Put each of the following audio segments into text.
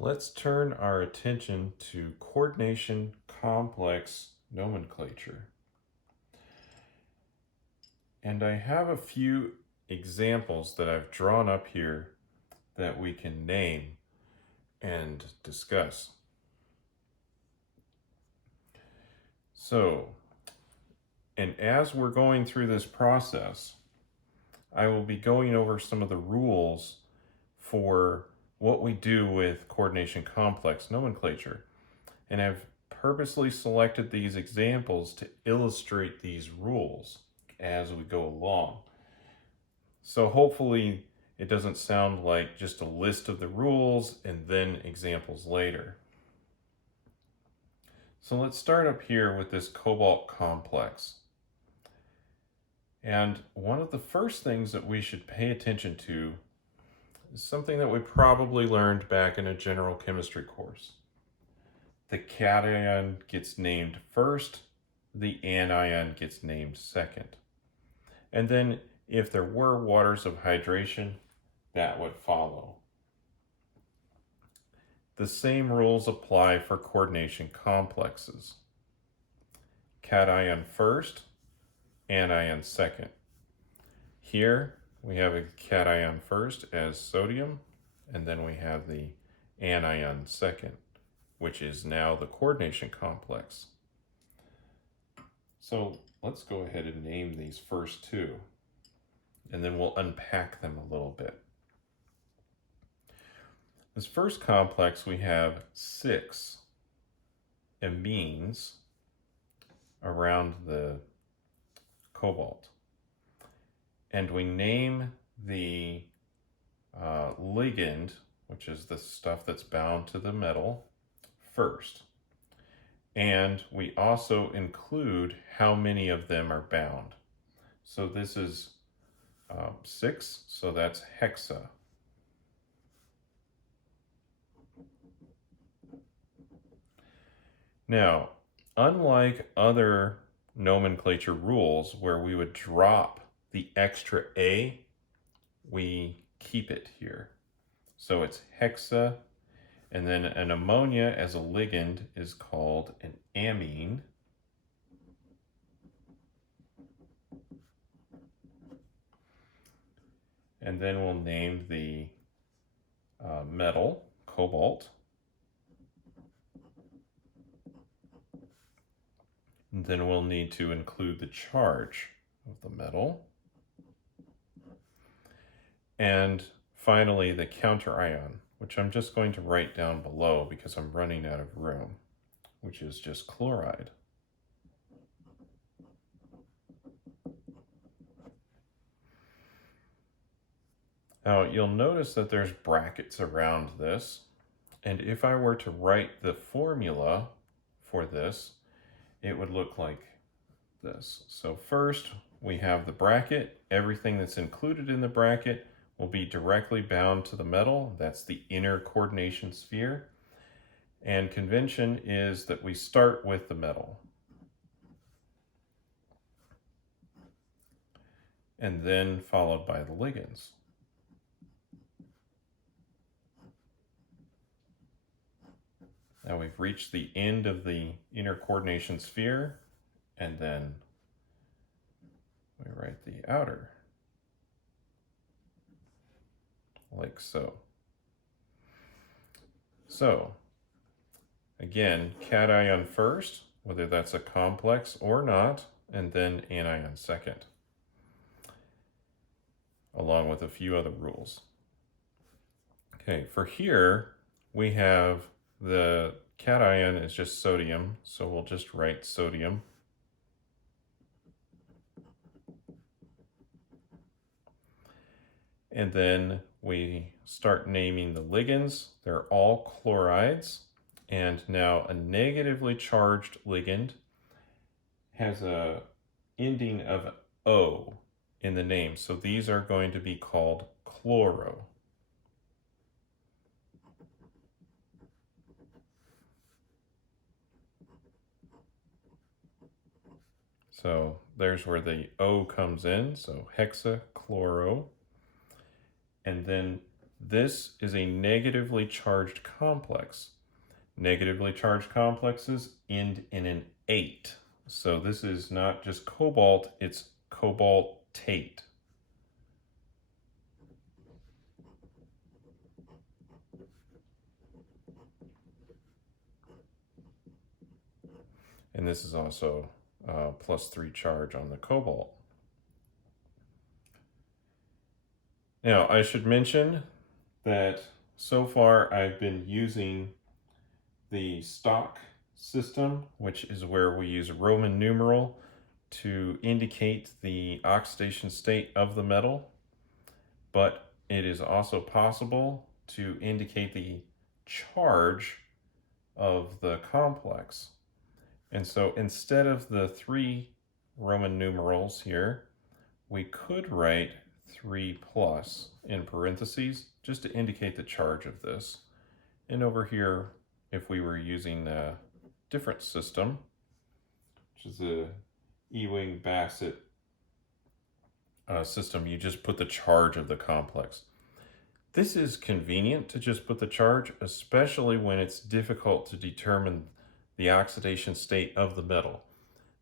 Let's turn our attention to coordination complex nomenclature. And I have a few examples that I've drawn up here that we can name and discuss. So, and as we're going through this process, I will be going over some of the rules for what we do with coordination complex nomenclature. And I've purposely selected these examples to illustrate these rules as we go along. So hopefully it doesn't sound like just a list of the rules and then examples later. So let's start up here with this cobalt complex. And one of the first things that we should pay attention to is something that we probably learned back in a general chemistry course. The cation gets named first, the anion gets named second. And then if there were waters of hydration, that would follow. The same rules apply for coordination complexes. Cation first, anion second. Here we have a cation first as sodium, and then we have the anion second, which is now the coordination complex. So let's go ahead and name these first two, and then we'll unpack them a little bit. This first complex, we have 6 amines around the cobalt. And we name the ligand, which is the stuff that's bound to the metal, first. And we also include how many of them are bound. So this is 6, so that's hexa. Now, unlike other nomenclature rules where we would drop the extra A, we keep it here. So it's hexa, and then an ammonia as a ligand is called an amine. And then we'll name the metal, cobalt. And then we'll need to include the charge of the metal. And finally, the counter ion, which I'm just going to write down below because I'm running out of room, which is just chloride. Now, you'll notice that there's brackets around this. And if I were to write the formula for this, it would look like this. So first, we have the bracket. Everything that's included in the bracket will be directly bound to the metal. That's the inner coordination sphere. And convention is that we start with the metal. And then followed by the ligands. Now we've reached the end of the inner coordination sphere, and then we write the outer, like so. So, again, cation first, whether that's a complex or not, and then anion second, along with a few other rules. Okay, for here, we have the cation is just sodium, so we'll just write sodium. And then we start naming the ligands. They're all chlorides. And now a negatively charged ligand has a ending of O in the name. So these are going to be called chloro. So there's where the O comes in, so hexachloro. And then This is a negatively charged complex. Negatively charged complexes end in an ate. So this is not just cobalt, it's cobaltate. And this is also +3 charge on the cobalt. Now, I should mention that so far I've been using the stock system, which is where we use Roman numeral to indicate the oxidation state of the metal, but it is also possible to indicate the charge of the complex. And so instead of the 3 Roman numerals here, we could write 3 plus in parentheses just to indicate the charge of this. And over here, if we were using a different system, which is the Ewing-Bassett system, you just put the charge of the complex. This is convenient to just put the charge, especially when it's difficult to determine the oxidation state of the metal.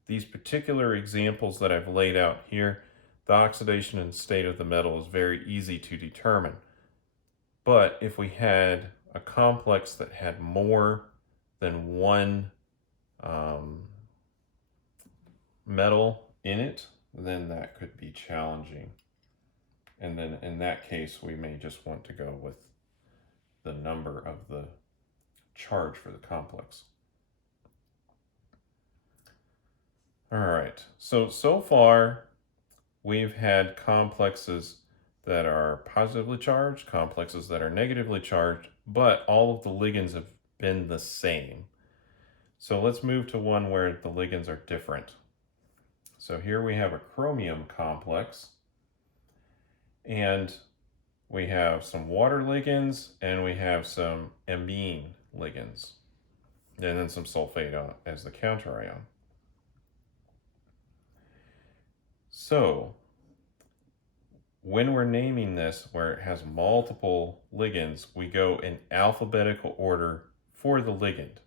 These particular examples that I've laid out here, the oxidation and state of the metal is very easy to determine. But if we had a complex that had more than one metal in it, then that could be challenging. And then in that case, we may just want to go with the number of the charge for the complex. All right, so far we've had complexes that are positively charged, complexes that are negatively charged, but all of the ligands have been the same. So let's move to one where the ligands are different. So here we have a chromium complex, and we have some water ligands, and we have some amine ligands, and then some sulfate as the counterion. So when we're naming this, where it has multiple ligands, we go in alphabetical order for the ligand.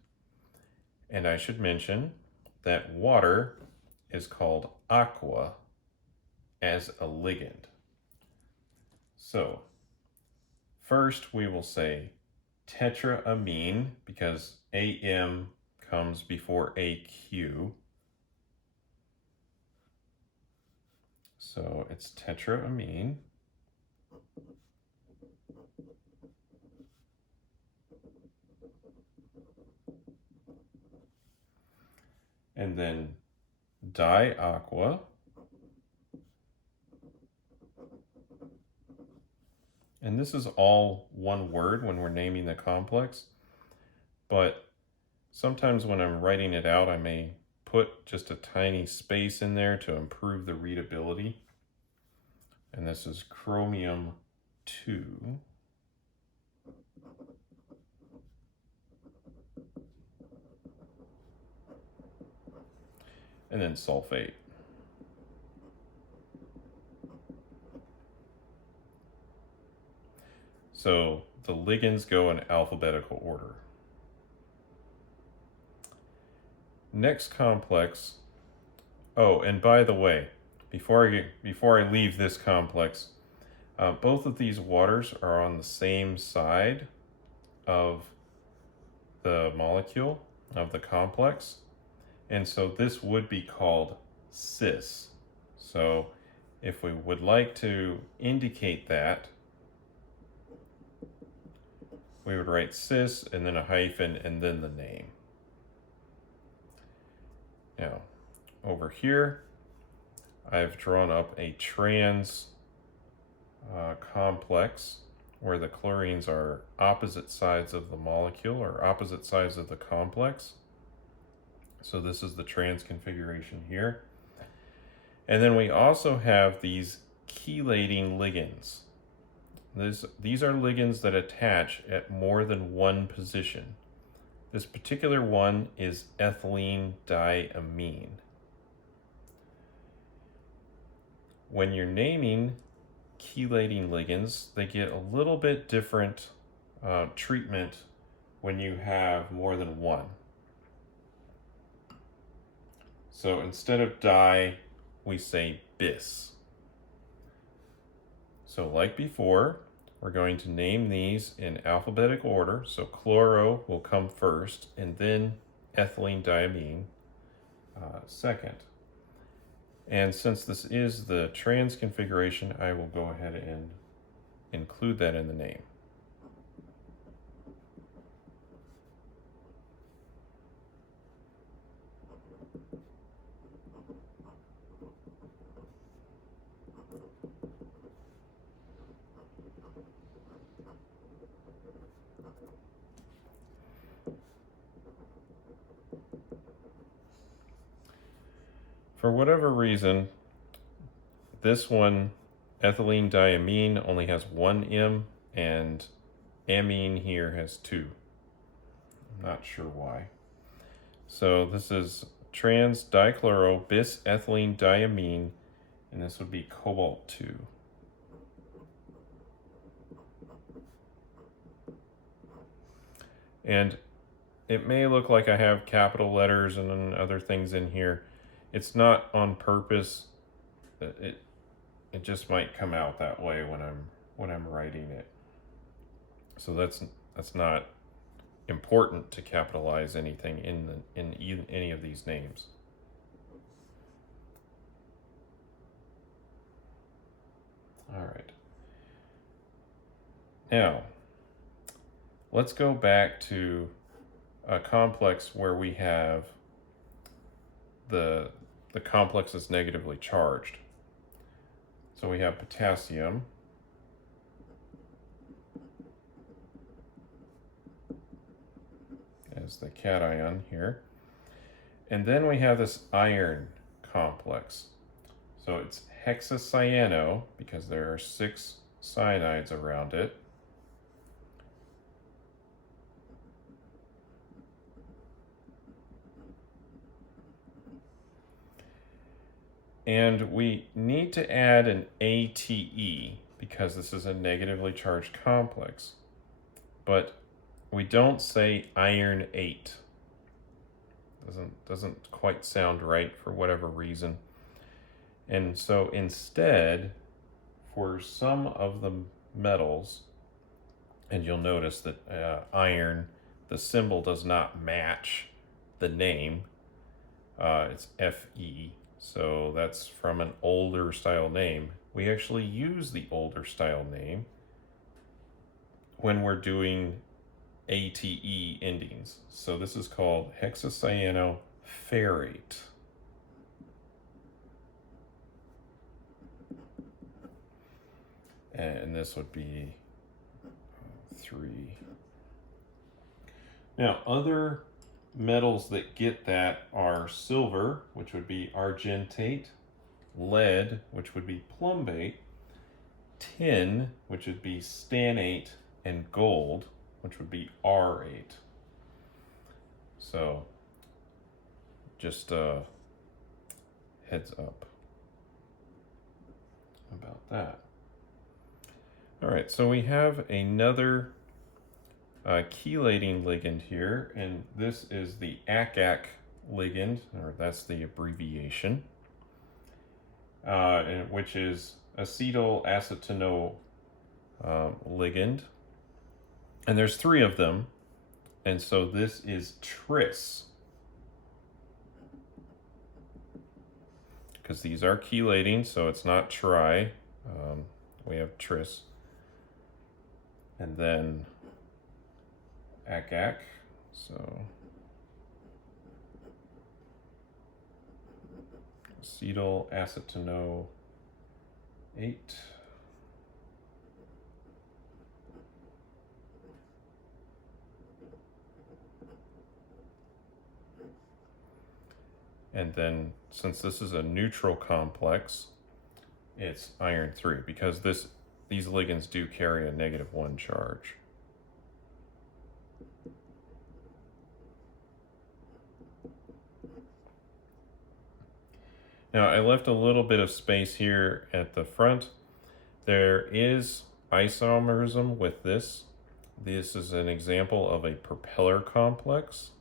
And I should mention that water is called aqua as a ligand. So first we will say tetraamine, because AM comes before AQ. So it's tetraamine. And then diaqua. And this is all one word when we're naming the complex, but sometimes when I'm writing it out, I may put just a tiny space in there to improve the readability. And this is chromium 2. And then sulfate. So the ligands go in alphabetical order. Next complex. Oh, and by the way, before I leave this complex, both of these waters are on the same side of the molecule of the complex, and so this would be called cis. So if we would like to indicate that, we would write cis and then a hyphen and then the name. Now, over here, I've drawn up a trans complex where the chlorines are opposite sides of the molecule or opposite sides of the complex. So this is the trans configuration here. And then we also have these chelating ligands. These are ligands that attach at more than one position. This particular one is ethylene diamine. When you're naming chelating ligands, they get a little bit different treatment when you have more than one. So instead of di, we say bis. So like before, we're going to name these in alphabetic order. So chloro will come first, and then ethylene diamine second. And since this is the trans configuration, I will go ahead and include that in the name. For whatever reason, this one, ethylene diamine, only has one M, and amine here has two. I'm not sure why. So this is trans dichloro bis ethylene diamine, and this would be cobalt 2. And it may look like I have capital letters and other things in here. It's not on purpose. It just might come out that way when I'm writing it. So that's not important to capitalize anything in any of these names. All right. Now, let's go back to a complex where we have the complex is negatively charged. So we have potassium. As the cation here. And then we have this iron complex. So it's hexacyano because there are 6 cyanides around it. And we need to add an ATE because this is a negatively charged complex. But we don't say iron 8. Doesn't quite sound right for whatever reason. And so instead, for some of the metals, and you'll notice that iron, the symbol does not match the name. It's Fe. So that's from an older style name. We actually use the older style name when we're doing ATE endings. So this is called hexacyanoferrate. And this would be 3. Now, other metals that get that are silver, which would be argentate, lead, which would be plumbate, tin, which would be stannate, and gold, which would be R8. So, just heads up about that. All right, so we have another chelating ligand here, and this is the ACAC ligand, or that's the abbreviation, which is acetyl ligand. And there's 3 of them, and so this is tris. Because these are chelating, so it's not tri. We have tris. And then ACAC, so acetylacetanoate. And then, since this is a neutral complex, it's iron 3, because these ligands do carry a -1 charge. Now, I left a little bit of space here at the front There is isomerism with this. This is an example of a propeller complex.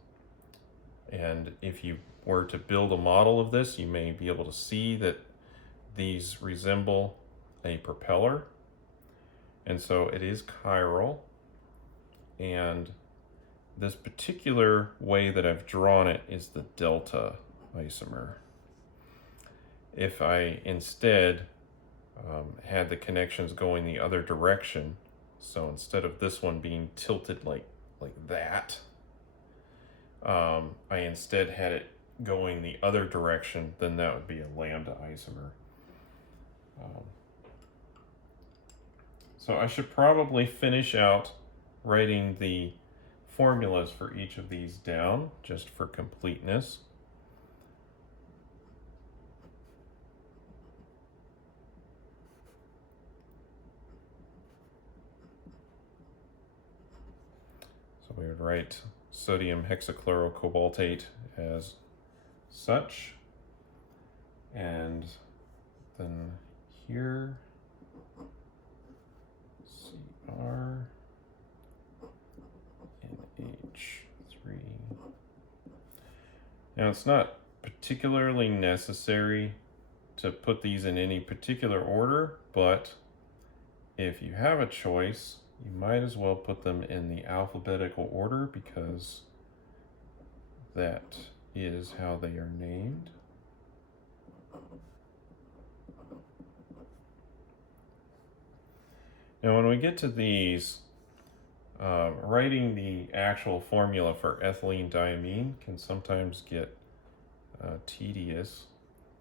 And if you were to build a model of this, you may be able to see that these resemble a propeller. And so it is chiral. And this particular way that I've drawn it is the delta isomer. If I instead had the connections going the other direction, so instead of this one being tilted like that, I instead had it going the other direction, then that would be a lambda isomer. So I should probably finish out writing the formulas for each of these down, just for completeness. So we would write sodium hexachlorocobaltate as such, and then here CrNH3. Now it's not particularly necessary to put these in any particular order, but if you have a choice, you might as well put them in the alphabetical order because that is how they are named. Now when we get to these, writing the actual formula for ethylene diamine can sometimes get tedious,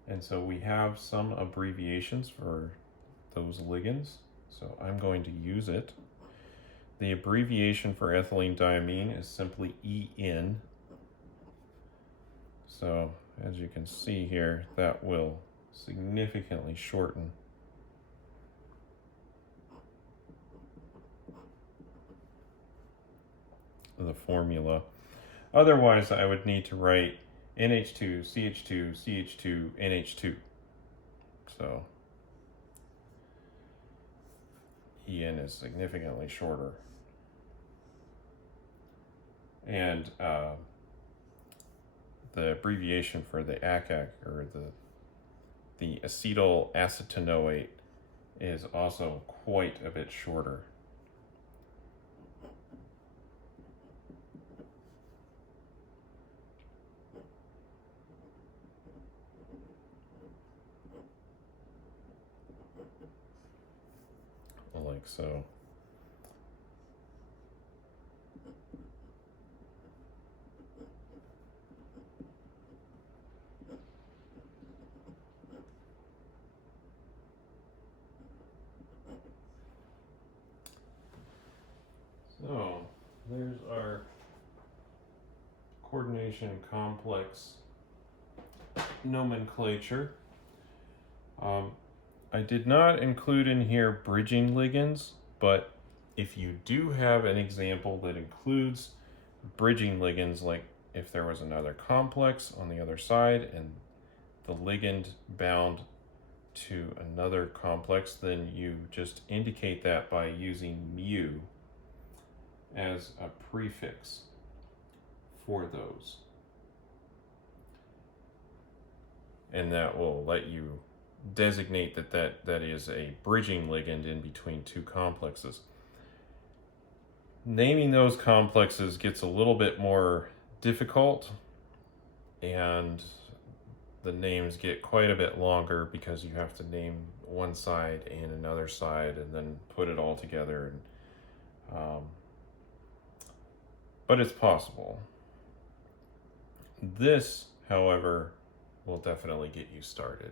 and so we have some abbreviations for those ligands, so I'm going to use it. The abbreviation for ethylene diamine is simply EN. So as you can see here, that will significantly shorten the formula. Otherwise, I would need to write NH2, CH2, CH2, NH2. So EN is significantly shorter. And the abbreviation for the ACAC, or the acetyl acetanoate, is also quite a bit shorter. Like so. So there's our coordination complex nomenclature. I did not include in here bridging ligands, but if you do have an example that includes bridging ligands, like if there was another complex on the other side and the ligand bound to another complex, then you just indicate that by using mu as a prefix for those. And that will let you designate that is a bridging ligand in between two complexes. Naming those complexes gets a little bit more difficult, and the names get quite a bit longer because you have to name one side and another side and then put it all together. But it's possible. This, however, will definitely get you started.